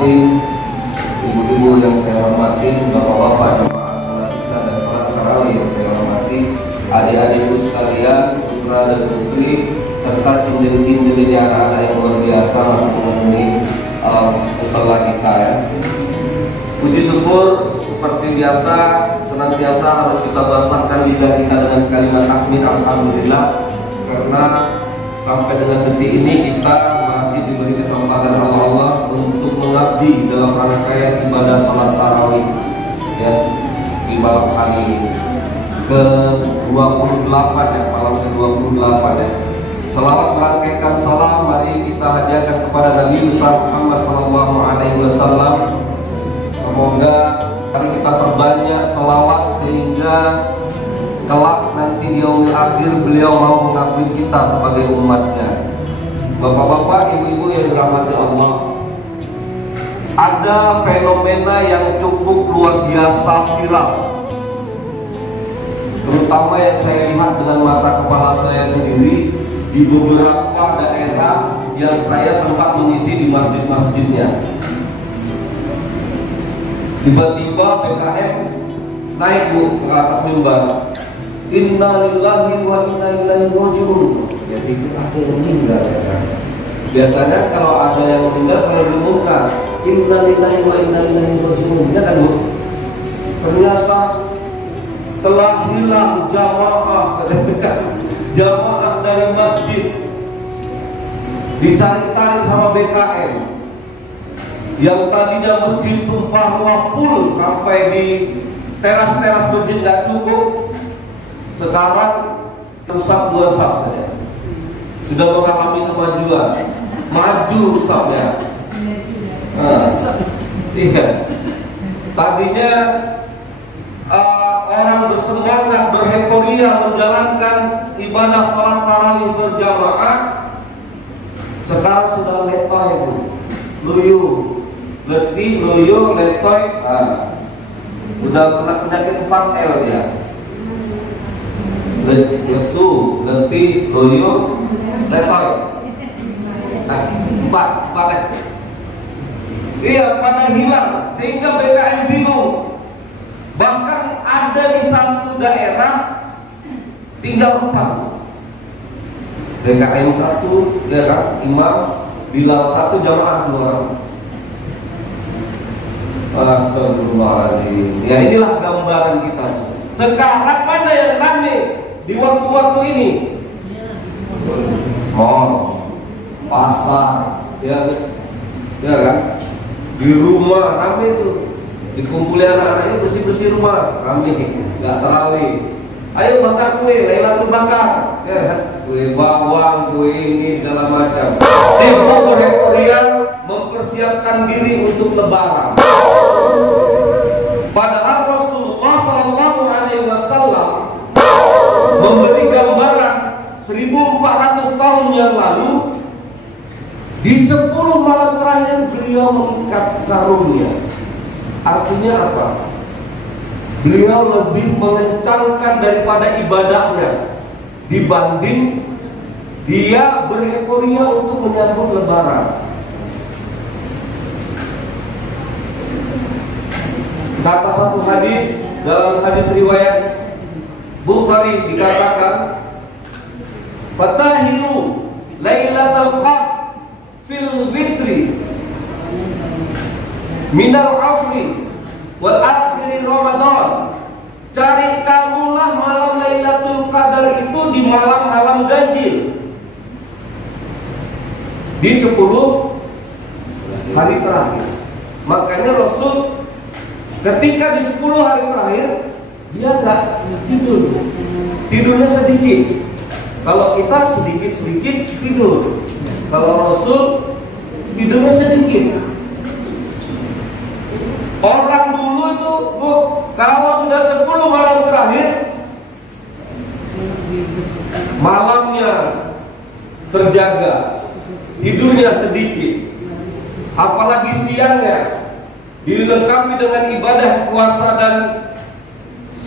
hormati, ibu-ibu yang saya hormati, bapak-bapak jemaah salat isya dan salat tarawih yang saya hormati, adik-adikku sekalian, putra dan putri, serta cincin-cincin anak-anak yang luar biasa masih memenuhi musala kita ya. Puji syukur seperti biasa, senantiasa harus kita basahkan lidah kita dengan kalimat takbir alhamdulillah, karena sampai dengan detik ini kita masih diberi kesempatan Allah untuk mengabdi dalam rangkaian ibadah salat tarawih ya, di malam hari ke-28 ya, malam ke-28 ya. Selawat merangkaikan salam mari kita hadiahkan kepada Nabi besar Muhammad SAW. Semoga hari kita perbanyak selawat sehingga kelak nanti di yaumil akhir beliau mau mengakui kita sebagai umatnya. Bapak-bapak, ibu-ibu yang dirahmati Allah, ada fenomena yang cukup luar biasa viral, terutama yang saya lihat dengan mata kepala saya sendiri di beberapa daerah yang saya sempat mengisi di masjid-masjidnya. Tiba-tiba PKM naik ke atas mimbar, Inna lillahi wa inna ilaihi raji'un. Jadi aku meninggal ya kan. Biasanya kalau ada yang meninggal kalau diumumkan Inna lillahi wa inna ilaihi raji'un, ya kan Bu? Ternyata telah hilang jamaah dari masjid, dicari-cari sama BKM. Yang tadinya masjid tumpah ruah full sampai di teras-teras masjid nggak cukup, sekarang sab 2 sab saja sudah mengalami kemajuan, maju sabnya. Iya. Tadinya orang bersemangat, berheporia menjalankan ibadah salat tarawih berjamaah, sekarang sudah letoy Bu, luyu, letih, luyu, letoy, udah kena penyakit 4L ya. Lesu, letih, loyo, letoy. Empat. Iya, pada hilang sehingga BKM bingung. Bahkan ada di satu daerah tinggal 4. BKM 1, ya kan, imam, Bilal 1, jamaah 2. Astagfirullahaladzim. Ya inilah gambaran kita. Sekarang mana yang ramai di waktu-waktu ini? Mall, pasar, ya kan? Di rumah ramai tuh, dikumpulin anak-anak bersih-bersih rumah, ramai, nggak tarawih. Ayo bakar kue, Lailatul Bakar, ya, kue bawang, kue ini segala macam. Sibuk berhektorian mempersiapkan diri untuk Lebaran. Padahal Rasulullah SAW memberi gambaran 1400 tahun yang lalu, di 10 malam terakhir beliau mengikat sarungnya. Artinya apa? Beliau lebih mengencangkan daripada ibadahnya dibanding dia berheporia untuk menyambut Lebaran. Kata satu hadis, dalam hadis riwayat Bukhari dikatakan, Fatahilu Lailatul Qadr fil witri minal afri wal akhiri Ramadan. Cari kamulah malam Lailatul Qadar itu di malam ganjil, di 10 hari terakhir. Makanya Rasul ketika di 10 hari terakhir dia nggak tidur, tidurnya sedikit. Kalau kita sedikit tidur, kalau Rasul tidurnya sedikit. Orang dulu itu Bu, kalau sudah 10 malam terakhir, malamnya terjaga, tidurnya sedikit, apalagi siangnya dilengkapi dengan ibadah puasa dan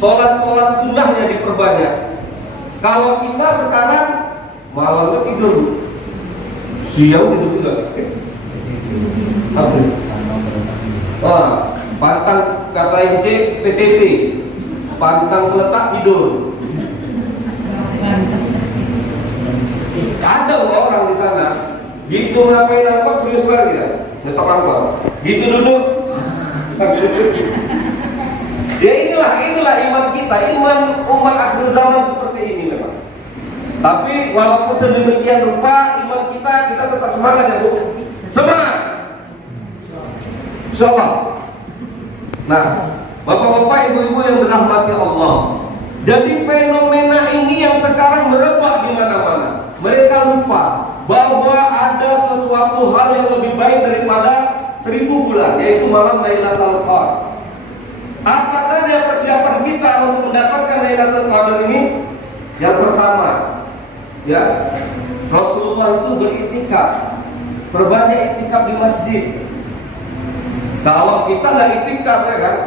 sholat sunnahnya diperbanyak. Kalau kita sekarang malamnya tidur, siang tidur juga. Wah, pantang kata yang C, PTT, pantang terletak tidur. Ada orang di sana, gitu ngapain angkot serius banget ya, nyetok angkot, gitu duduk. Ya inilah iman kita, iman umat akhir zaman seperti ini memang. Tapi walaupun sedemikian rupa iman kita tetap semangat ya Bu. Semangat. Insyaallah. Nah, bapak-bapak, ibu-ibu yang dirahmati Allah. Jadi fenomena ini yang sekarang merebak di mana-mana. Mereka lupa bahwa ada sesuatu hal yang lebih baik daripada 1000 bulan, yaitu malam Lailatul Qadar. Apa saja persiapan kita untuk mendapatkan Lailatul Qadar ini? Yang pertama, ya, Rasulullah itu beriktikaf, perbanyak iktikaf di masjid. Kalau kita nggak iktikaf ya kan,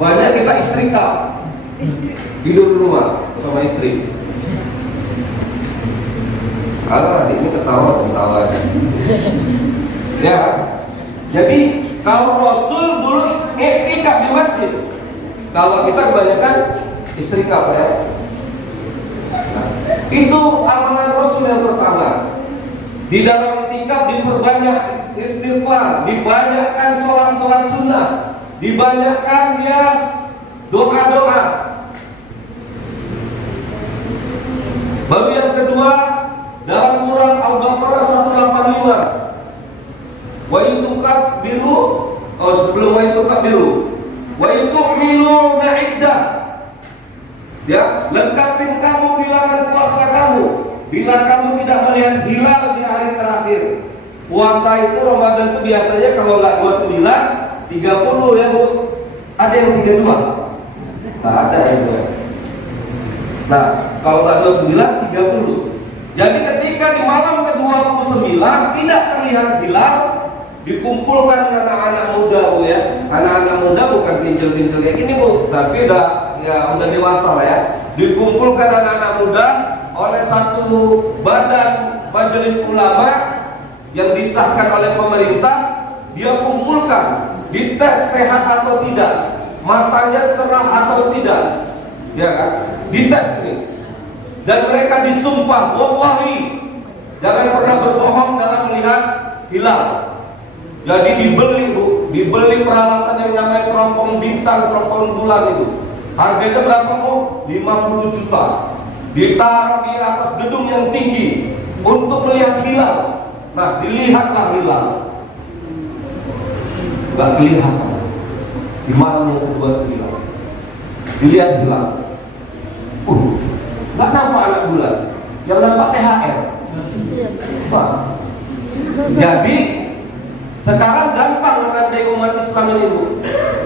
banyak kita istrikaf, tidur di rumah sama istri. Kalau adik ini ketawa ya. Jadi kalau Rasul dulu iktikaf di masjid, kalau kita kebanyakan istrikaf ya. Nah, itu amalan Rasul yang pertama. Di dalam iktikaf diperbanyak istighfar, dibanyakkan sholat sunnah, dibanyakkan dia doa-doa. Baru yang kedua, dalam surat Al-Baqarah 185, wa yutukab biru, sebelum wa yutukab biru, wa yutumilu na'iddah, ya, lengkapin kamu bilangan puasa kamu. Bila kamu tidak melihat hilal di hari terakhir. Puasa itu Ramadan itu biasanya kalau nggak 29, 30 ya Bu. Ada yang 32? Tak ada yang 2. Nah, kalau nggak 29, 30. Jadi ketika di malam ke-29 tidak terlihat hilal, dikumpulkan anak-anak muda Bu ya. Anak-anak muda bukan pincil-pincil kayak gini Bu, tapi udah dewasa lah ya. Dikumpulkan anak-anak muda oleh satu badan majelis ulama yang disahkan oleh pemerintah. Dia kumpulkan, dites sehat atau tidak, matanya cerah atau tidak, ya kan? Dites ini, dan mereka disumpah, wallahi jangan pernah berbohong dalam melihat hilal. Jadi dibeli peralatan yang namanya teropong bintang, teropong bulan itu. Harganya berapa Bu? 50 juta. Ditaruh di atas gedung yang tinggi untuk melihat hilal. Nah, dilihatlah hilal. Gak kelihatan. Di malam yang ke-29 dilihat hilal. Gak nampak anak bulan, yang nampak THR. Wah. Jadi sekarang gampang menandai umat Islam ini Bu.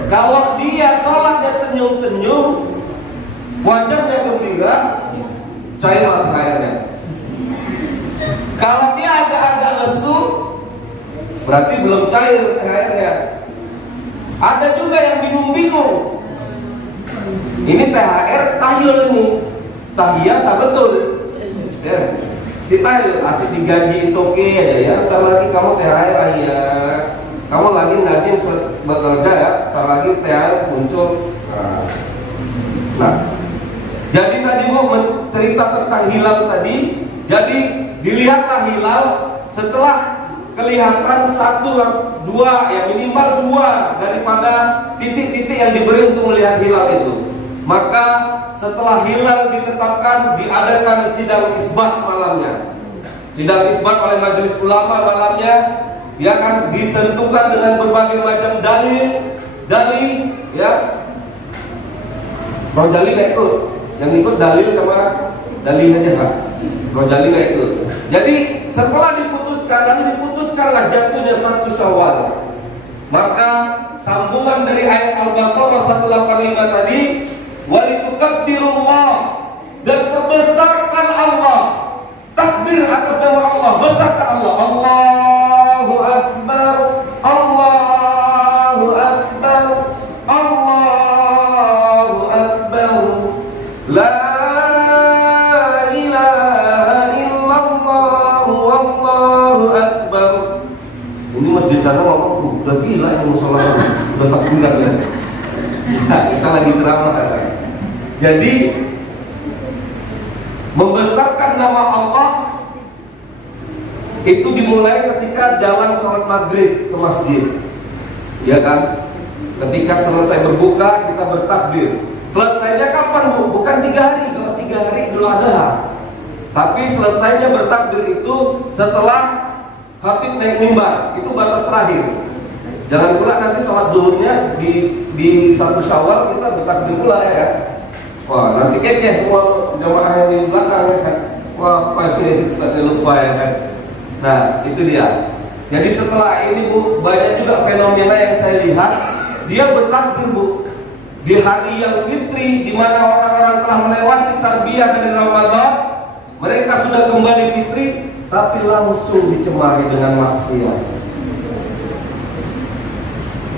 Kalau dia sholatnya senyum-senyum, wajahnya gembira, cairlah THR-nya. Kalau dia agak-agak lesu, berarti belum cair THR-nya. Ada juga yang bingung-bingung. Ini THR tahyul ini. Tahiyat tak betul. Ya. Si tahyul asik digaji toke aja ya. Ntar lagi kamu THR ya. Kamu lagi nanti bekerja ya. Ntar lagi THR muncul. Nah. Jadi tadi Bu cerita tentang hilal tadi. Jadi dilihatlah hilal. Setelah kelihatan 1, 2, ya minimal 2 daripada titik-titik yang diberi untuk melihat hilal itu, maka setelah hilal ditetapkan, diadakan sidang isbat malamnya. Sidang isbat oleh majelis ulama malamnya, ya kan, ditentukan dengan berbagai macam dalil, ya. Rojali nggak ikut, yang ikut dalil sama dalil aja kan. Rojali nggak ikut. Jadi setelah diputuskanlah jatuhnya 1 Syawal. Maka sambungan dari ayat Al-Baqarah 185 tadi, walitukabbirullah, dan perbesarkan Allah, takbir atas nama Allah, besarkan Allah. Allahu Akbar, Allahu Akbar, Allahu Akbar, la ilaha illallah, wallahu akbar. Ini masjid sana ngomong, udah gila yang musola, udah takbiran. Nah, kita lagi ceramah. Jadi membesarkan nama Allah itu dimulai ketika jalan sholat maghrib ke masjid, ya kan? Ketika selesai berbuka kita bertakbir. Selesainya kapan, Bu? Bukan 3 hari. Kalau 3 hari Idul Adha. Tapi selesainya bertakbir itu setelah khatib naik mimbar. Itu batas terakhir. Jangan pula nanti sholat zuhurnya di 1 Syawal kita bertakbir pula, ya. Wah, nanti kekeh semua jamaah yang di belakang, ya kan? Wah, pagi Ustaznya lupa, ya kan? Nah, itu dia. Jadi setelah ini, Bu, banyak juga fenomena yang saya lihat. Dia bertakbir, Bu, di hari yang fitri, di mana orang-orang telah melewati tarbiyah dari Ramadan, mereka sudah kembali fitri, tapi langsung dicemari dengan maksiat.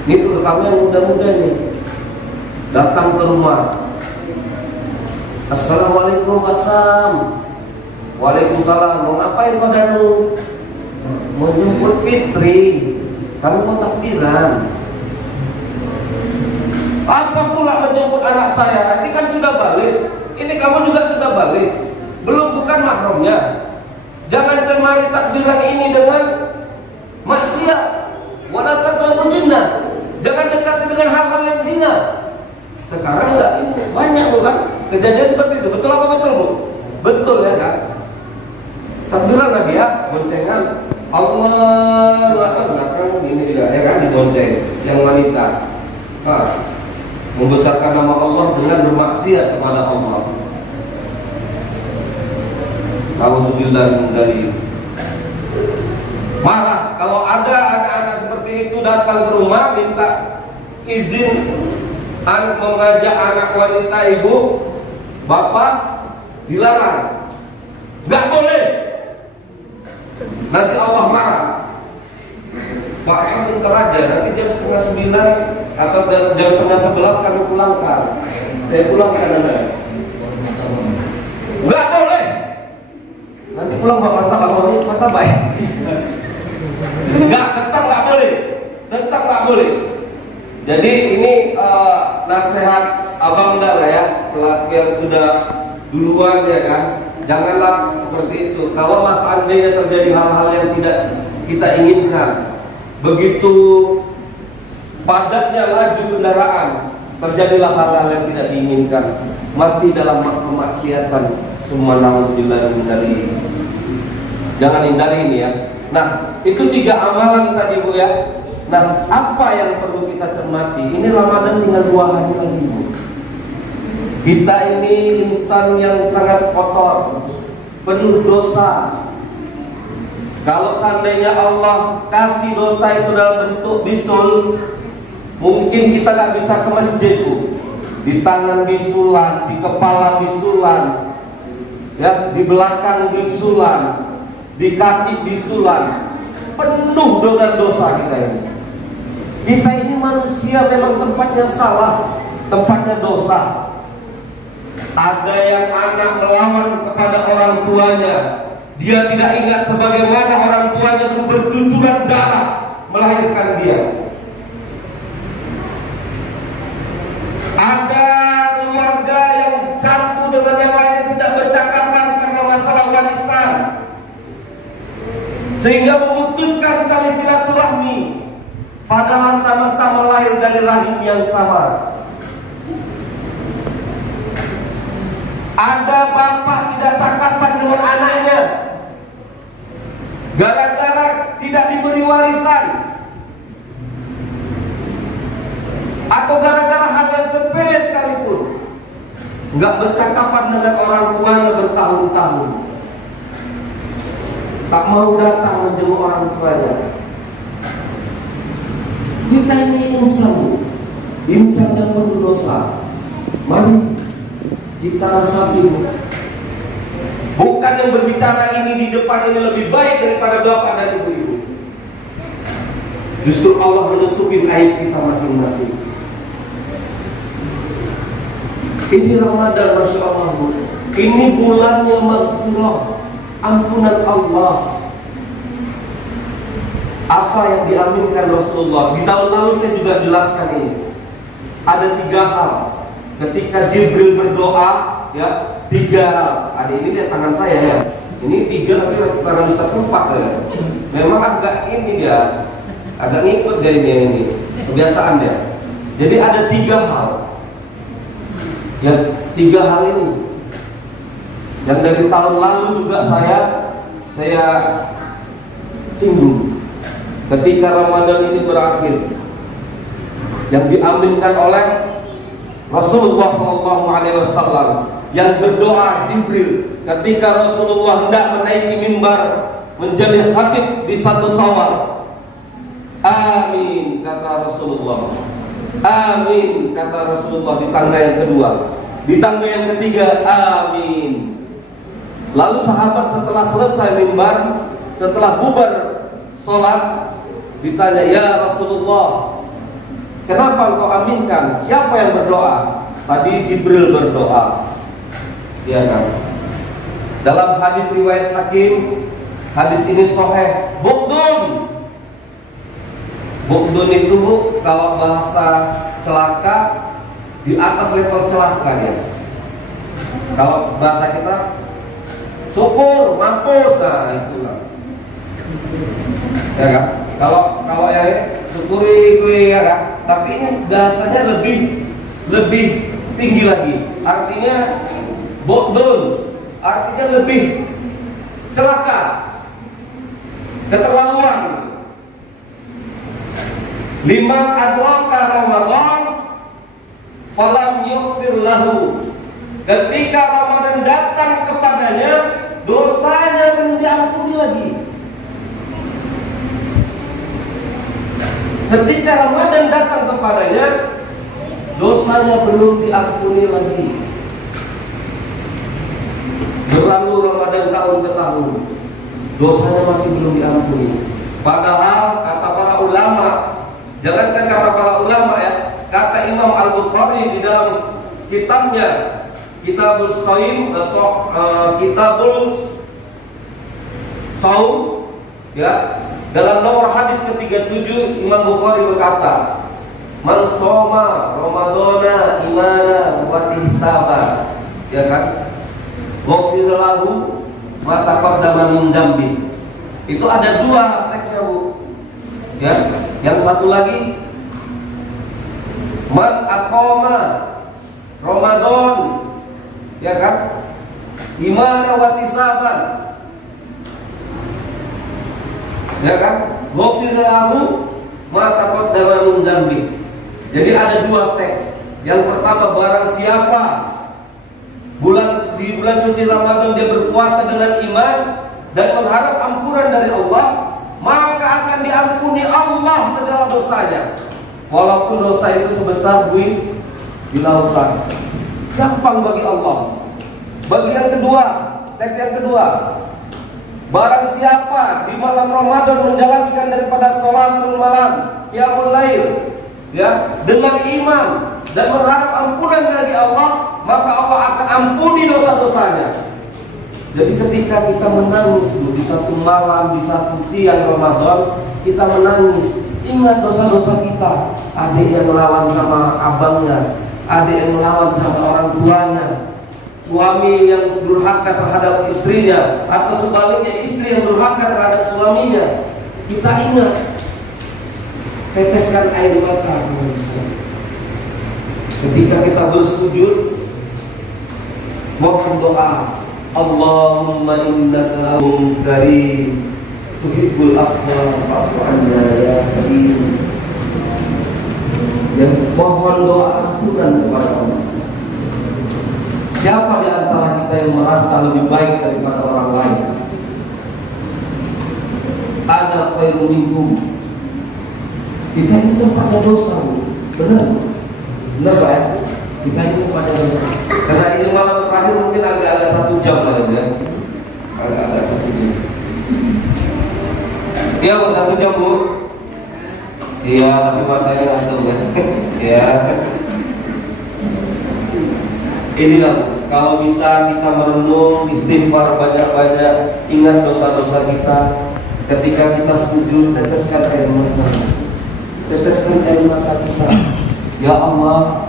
Ini terutama yang muda-muda nih, datang ke rumah. Assalamualaikum Pak Sam. Waalaikumsalam. Mau ngapain Pak Danu? Mau jemput Fitri. Kamu mau takbiran. Apa pula menjemput anak saya? Ini kan sudah balik. Ini kamu juga sudah balik. Belum, bukan mahramnya. Jangan cemari takbiran ini dengan maksiat. Wala taqrabu zina. Jangan dekati dengan hal-hal yang zina. Sekarang enggak, ini banyak bukan kejadian seperti itu. Betul apa betul, Bu? Betul, ya kan? Takbiran lagi ya, boncengan. Allah belakang ini juga, ya kan, dibonceng yang wanita. Membesarkan nama Allah dengan bermaksiat kepada Allah. Alhamdulillah dari marah kalau ada anak-anak seperti itu datang ke rumah minta izin mengajak anak wanita ibu, bapak dilarang, nggak boleh. Nanti Allah marah. Pak, kamu aja, nanti jam 8:30 atau jam 10:30 kami pulangkan. Saya pulangkan anak. Nggak boleh. Nanti pulang bawa martabak baik. Nggak, tetap nggak boleh. Tetap nggak boleh. Jadi ini nasihat abang dah lah ya, pelaku yang sudah duluan, ya kan. Janganlah seperti itu. Kalau seandainya terjadi hal-hal yang tidak kita inginkan, begitu padatnya laju kendaraan, terjadilah hal-hal yang tidak diinginkan, mati dalam kemaksiatan. Semua naudzubillah dari. Jangan hindari ini ya. Nah, itu 3 amalan tadi, Bu, ya. Nah, apa yang perlu kita cermati? Ini Ramadan tinggal 2 hari lagi, Bu. Kita ini insan yang sangat kotor, penuh dosa. Kalau seandainya Allah kasih dosa itu dalam bentuk bisul, mungkin kita gak bisa ke masjid, Bu. Di tangan bisulan, di kepala bisulan, ya, di belakang bisulan, di kaki bisulan, penuh dengan dosa kita ini. Kita ini manusia memang tempatnya salah, tempatnya dosa. Ada yang anak melawan kepada orang tuanya, dia tidak ingat sebagaimana orang tuanya itu bercucuran darah melahirkan dia. Ada keluarga yang satu dengan yang lainnya tidak bercakapan karena masalah warisan, sehingga memutuskan tali silaturahmi, padahal sama-sama lahir dari rahim yang sama. Ada bapak tidak cakapan dengan anaknya gara-gara tidak diberi warisan, atau gara-gara hal yang sepele sekalipun. Nggak bercakapan dengan orang tuanya bertahun-tahun, tak mau datang menjenguk orang tuanya. Kita ini insan yang penuh dosa. Mari kita resapi. Bukan yang berbicara ini di depan ini lebih baik daripada bapak dan ibu-ibu. Justru Allah menutupin aib kita masing-masing. Ini Ramadan, Masya Allah, Bu. Ini bulannya maghfirah, ampunan Allah. Apa yang diaminkan Rasulullah? Di tahun lalu saya juga jelaskan ini. Ada 3 hal. Ketika Jibril berdoa, ya, 3 hal. Ada ini di tangan saya ya. Ini 3 tapi tangan Ustaz 4 ya. Memang agak ini dia, agak ngikut dari ini kebiasaan dia. Jadi ada 3 hal. Ya, 3 hal ini. Yang dari tahun lalu juga saya singgung. Ketika Ramadan ini berakhir, yang diaminkan oleh Rasulullah SAW, yang berdoa Jibril ketika Rasulullah hendak menaiki mimbar menjadi khatib di 1 Syawal. Amin kata Rasulullah. Amin kata Rasulullah di tangga yang kedua. Di tangga yang ketiga, amin. Lalu sahabat setelah selesai mimbar, setelah bubar sholat, ditanya, ya Rasulullah, kenapa engkau aminkan? Siapa yang berdoa? Tadi Jibril berdoa. Ya kan? Dalam hadis riwayat Hakim, hadis ini sahih. Bukdun itu, Bu, kalau bahasa celaka, di atas level celaka ya. Kalau bahasa kita, syukur, mampus, nah itulah. Ya kan? Kalau ya syukuri gue ya kan. Tapi ini bahasanya lebih tinggi lagi. Artinya bukdun, artinya lebih celaka, keterlaluan. Liman adraka Ramadan falam yughfir lahu. Ketika Ramadan datang kepadanya, dosanya belum diampuni lagi. Ketika Ramadan datang kepadanya, dosanya belum diampuni lagi. Berlalu Ramadan tahun ke tahun, dosanya masih belum diampuni. Padahal kata para ulama, jangankan kata para ulama ya, kata Imam Al-Bukhari di dalam kitabnya Kitabul Shaum, Kitabul Shaum, ya, dalam nomor hadis ke-37 Imam Bukhari berkata, man shoma Ramadana imana wa ihtisaban, ya kan? Ghafir lahu ma taqaddama min dzambi. Itu ada 2 teksnya, Bu. Ya, yang satu lagi man aqama Ramadan, ya kan? Imana wa ihtisaban. Ya kan? Ghafir lahu ma taqaddama min dzambi. Jadi ada 2 teks. Yang pertama, barang siapa di bulan suci Ramadan dia berpuasa dengan iman dan mengharap ampunan dari Allah, maka akan diampuni Allah segala dosanya, walaupun dosa itu sebesar buih di lautan. Gampang bagi Allah. Bagi yang kedua, teks yang kedua, barang siapa di malam Ramadan menjalankan daripada sholatul malam, qiyamul lail, ya, dengan iman dan mengharap ampunan dari Allah, maka Allah akan ampuni dosa-dosanya. Jadi ketika kita menangis di satu malam, di satu siang Ramadan, kita menangis, ingat dosa-dosa kita. Adik yang melawan sama abangnya, adik yang melawan sama orang tuanya, suami yang durhaka terhadap istrinya, atau sebaliknya istri yang durhaka terhadap suaminya. Kita ingat, teteskan air mata. Ketika kita bersujud, mohon doa, Allahumma innaka afuwwun karim tuhibbul afwa fa'fu anna ya karim. Ya, mohon doa ampunan kepada Allah. Siapa di antara kita yang merasa lebih baik daripada orang lain? Ana khairu minkum. Kita ini tempatnya dosa, benar? Benar Pak ya? Kita ini pada dosa. Karena ini malam terakhir mungkin agak-agak 1 jam lah ya. Agak-agak 1 jam. Iya Bu, 1 jam Bu. Iya, tapi matanya antum ya. Ya. Inilah Bu, kalau bisa kita merenung, istighfar banyak-banyak, ingat dosa-dosa kita. Ketika kita sujud, teteskan air mata. Teteskan air mata kita. Ya Allah,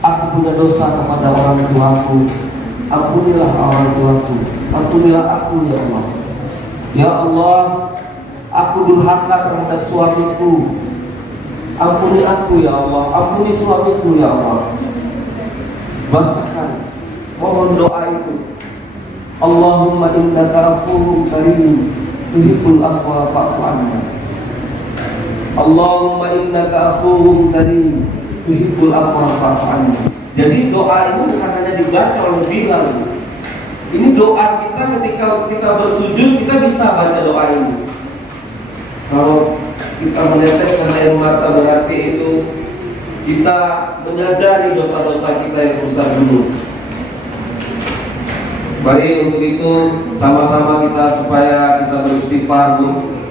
aku punya dosa kepada orang tuaku. Ampunilah orang tuaku. Ampunilah aku ya Allah. Ya Allah, aku durhaka terhadap suamiku. Ampuni aku ya Allah. Ampuni suamiku ya Allah. Bacakan, mohon doa itu. Allahumma innaka afuwwun karim tuhibbul afwa fa'fu anna. Allahumma innaka afuwwun karim tuhibbul afwa fa'fu anna. Jadi doa ini bukan hanya dibaca oleh Bilal. Ini doa kita ketika kita bersujud, kita bisa baca doa ini. Kalau kita meneteskan air mata berarti itu kita menyadari dosa-dosa kita yang sebesar gunung. Mari untuk itu sama-sama kita supaya kita beristighfar,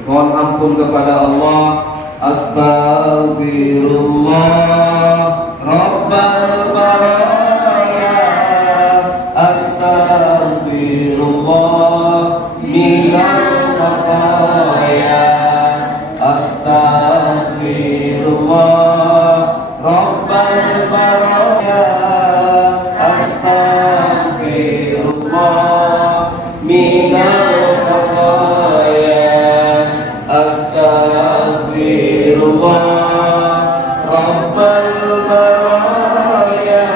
mohon ampun kepada Allah. Astaghfirullah Rabbal baraya, astaghfirullah minal khataya, astaghfirullah Rabbal baraya, astaghfirullah minal khataya, astaghfirullah Rabbal baraya,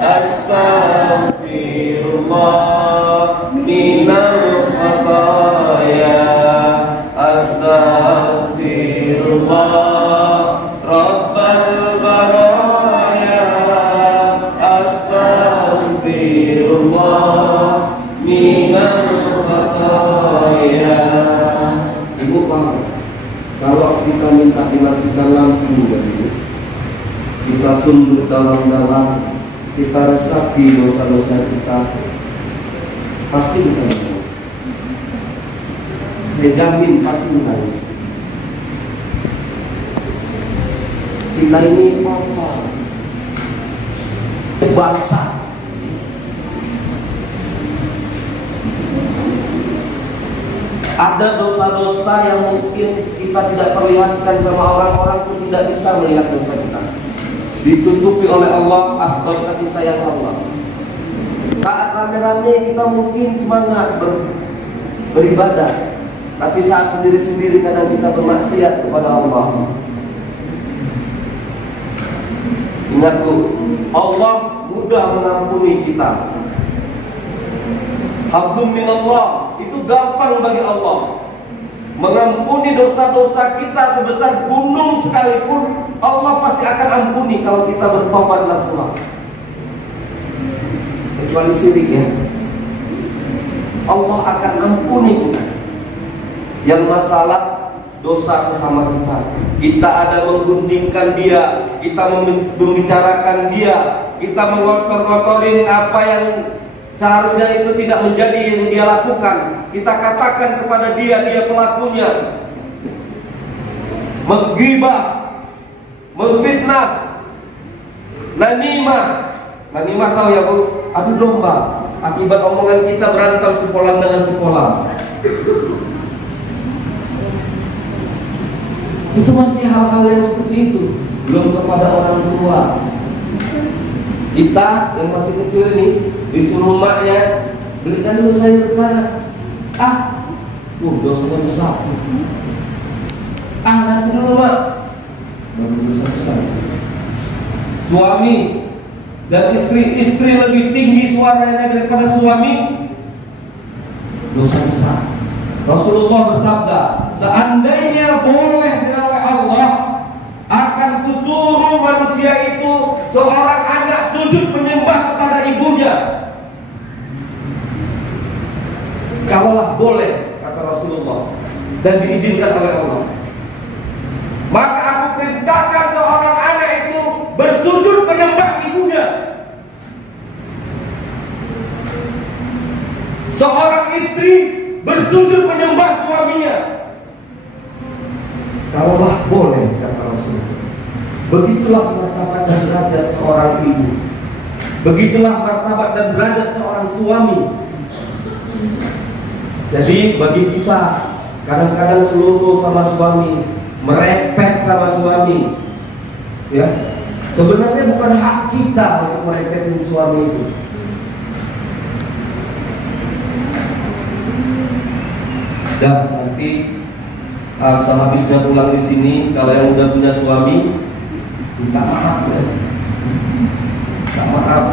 astaghfirullah minal khataya, astaghfirullah Rabbal baraya, astaghfirullah minal khataya. Ibu Pak, kalau kita minta dimatikan lampu, kita tunduk dalam-dalam, kita resapi dosa-dosa kita, pasti kita menangis. Saya jamin pasti menangis. Kita ini kotor, bangsa. Ada dosa-dosa yang mungkin kita tidak perlihatkan sama orang-orang pun tidak bisa melihat dosa kita. Ditutupi oleh Allah asbab kasih sayang Allah. Saat rame-rame kita mungkin semangat beribadah, tapi saat sendiri-sendiri kadang kita bermaksiat kepada Allah. Ingat Bu, Allah mudah mengampuni kita. Hablum minallah, itu gampang bagi Allah. Mengampuni dosa-dosa kita sebesar gunung sekalipun, Allah pasti akan ampuni kalau kita bertobat nasuha. Kecuali syirik ya, Allah akan ampuni kita. Yang masalah dosa sesama kita, kita ada menggunjingkan dia, kita membicarakan dia, kita mengotor-ngotorin apa yang seharusnya itu tidak menjadi yang dia lakukan. Kita katakan kepada dia, dia pelakunya. Menggibah, memfitnah, namimah. Namimah tahu ya Bu? Adu domba. Akibat omongan kita berantem sekolah dengan sekolah. Itu masih hal-hal yang seperti itu. Belum kepada orang tua. Kita yang masih kecil ini disuruh maknya, belikan dulu sayur ke sana. Dosanya besar. Nanti dulu mak. Dosa besar. Suami dan istri lebih tinggi suaranya daripada suami, dosa besar. Rasulullah bersabda, seandainya boleh oleh Allah, akan kusuruh manusia itu seorang anak sujud menyembah kepada ibunya. Kalaulah boleh, kata Rasulullah, dan diizinkan oleh Allah, maka aku perintahkan seorang anak itu bersujud menyembah ibunya. Seorang istri bersujud menyembah suaminya. Kalaulah boleh, kata Rasul. Begitulah martabat dan derajat seorang ibu. Begitulah martabat dan derajat seorang suami. Jadi bagi kita kadang-kadang seluruh sama suami, merepet sama suami. Ya, sebenarnya bukan hak kita untuk merepetin suami itu. Dan nanti sehabisnya pulang di sini, kalau yang udah punya suami, minta maaf ya. Minta maaf.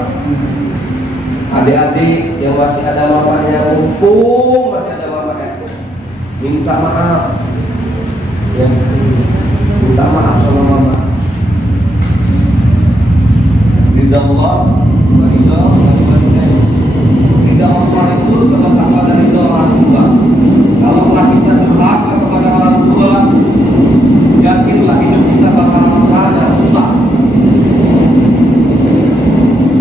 Adik-adik yang masih ada mamanya, mumpung masih ada mamanya, minta maaf ya. Minta maaf sama mama. Ridha Allah, ridha Allah itu terletak pada ridha orang tua. Kalau kita durhaka kepada orang tua, yakinlah hidup kita bakal merana susah.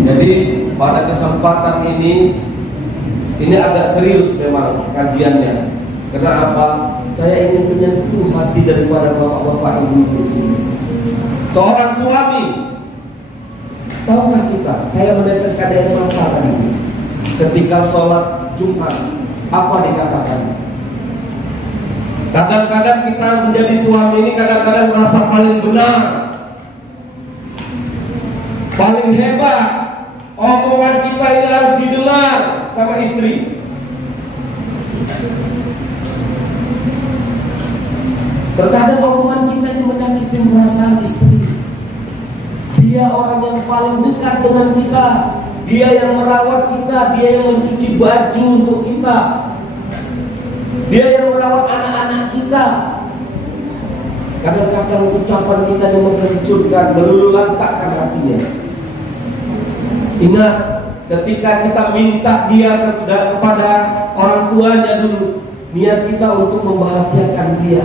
Jadi pada kesempatan ini agak serius memang kajiannya. Kenapa? Saya ingin menyentuh hati daripada bapak-bapak ibu-ibu sini. Seorang suami, tahukah kita? Saya meneteskan air mata tadi ketika sholat Jumat. Apa dikatakan? Kadang-kadang kita menjadi suami ini kadang-kadang merasa paling benar, paling hebat. Omongan kita ini harus didengar sama istri. Terkadang omongan kita ini menyakiti perasaan istri. Dia orang yang paling dekat dengan kita. Dia yang merawat kita. Dia yang mencuci baju untuk kita. Dia yang merawat anak-anak kita. Kadang-kadang ucapan kita yang menghancurkan, meluluhlantakkan hatinya. Ingat, ketika kita minta dia kepada orang tuanya dulu, niat kita untuk membahagiakan dia.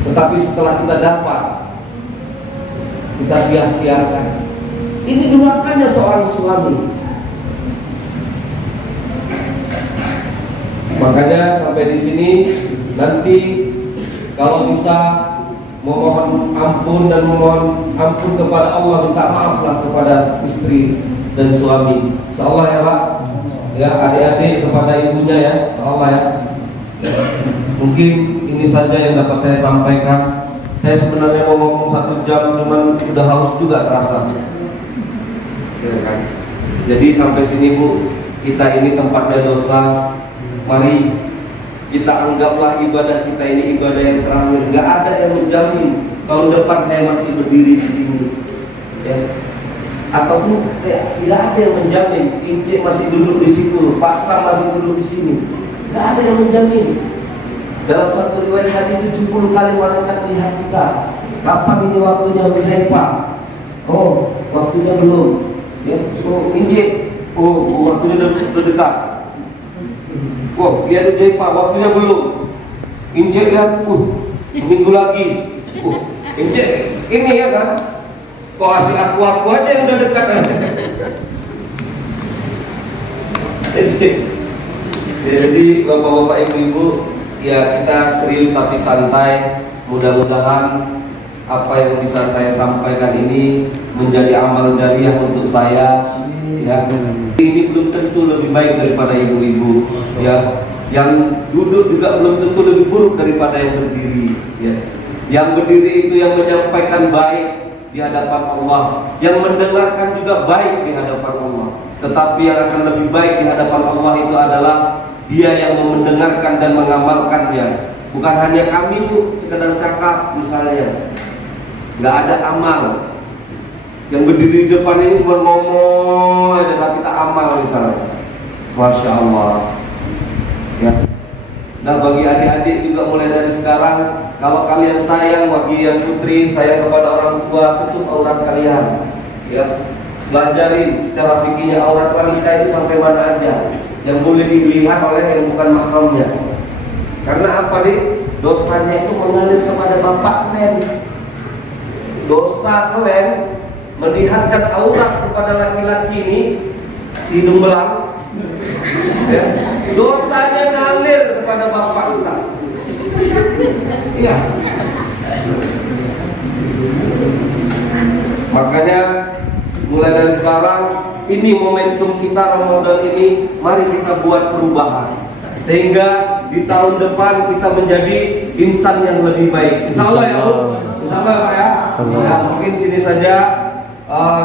Tetapi setelah kita dapat, kita sia-siakan. Ini durhakanya seorang suami. Makanya sampai di sini nanti kalau bisa memohon ampun dan memohon ampun kepada Allah, minta maaflah kepada istri dan suami. Insyaallah ya Pak. Ya adik-adik kepada ibunya ya, insyaallah ya. Mungkin ini saja yang dapat saya sampaikan. Saya sebenarnya mau ngomong 1 jam, cuman sudah haus juga terasa. Ya, kan? Jadi sampai sini Bu, kita ini tempatnya dosa. Mari kita anggaplah ibadah kita ini ibadah yang terakhir. Gak ada yang menjamin tahun depan saya masih berdiri di sini, ya. Ataupun tidak ada yang menjamin Ince masih duduk di situ, Pak Sam masih duduk di sini. Gak ada yang menjamin. Dalam satu riwayat hadis 70 kali malaikat melihat kita. Kapan ini waktunya Huzaifah? Oh, waktunya belum. Ya, oh Ince, oh waktunya udah dekat. Oh, dia ada Huzaifah, waktunya belum. Ince lihat, minggu lagi. Ince ini ya kan? Kok asik aku aja yang udah dekat aja. Jadi bapak-bapak ibu-ibu, ya kita serius tapi santai. Mudah-mudahan apa yang bisa saya sampaikan ini menjadi amal jariah untuk saya. Ya, ini belum tentu lebih baik daripada ibu-ibu. Ya, yang duduk juga belum tentu lebih buruk daripada yang berdiri. Ya, yang berdiri itu yang menyampaikan baik di hadapan Allah, yang mendengarkan juga baik di hadapan Allah. Tetapi yang akan lebih baik di hadapan Allah itu adalah dia yang mendengarkan dan mengamalkannya. Bukan hanya kami Bu, sekedar cakap misalnya, nggak ada amal. Yang berdiri di depan ini cuma ngomong aja, tapi tak amal misalnya. Masya Allah. Ya. Nah bagi adik-adik juga mulai dari sekarang, kalau kalian sayang, bagi yang putri sayang kepada orang tua, tutup aurat kalian. Ya. Belajarin secara fikihnya aurat wanita itu sampai mana aja yang boleh dilihat oleh yang bukan mahramnya. Karena apa nih? Dosanya itu mengalir kepada bapak kalian. Dosa kalian melihatkan aurat kepada laki-laki ini, si hidung belang, ya, dosanya ngalir kepada bapak kita. Iya. Makanya mulai dari sekarang, ini momentum kita Ramadan ini, mari kita buat perubahan sehingga di tahun depan kita menjadi insan yang lebih baik. Insya Allah ya Bu. Insya Allah Pak ya. Ya, mungkin sini saja.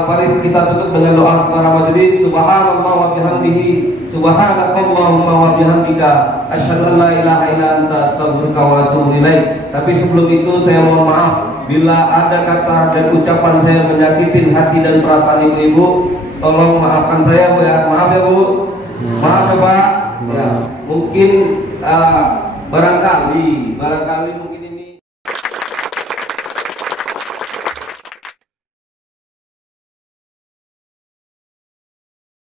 Mari kita tutup dengan doa para majelis. Subhanallah wa bihamdihi, subhanakallahumma wa bihamdika, asyhadu an la ilaha illa anta, astaghfiruka wa atubu ilaik. Tapi sebelum itu saya mohon maaf bila ada kata dan ucapan saya menyakitin hati dan perasaan ibu-ibu. Tolong maafkan saya Bu ya. Maaf ya Bu. Maaf ya Pak. Ya, mungkin barangkali mungkin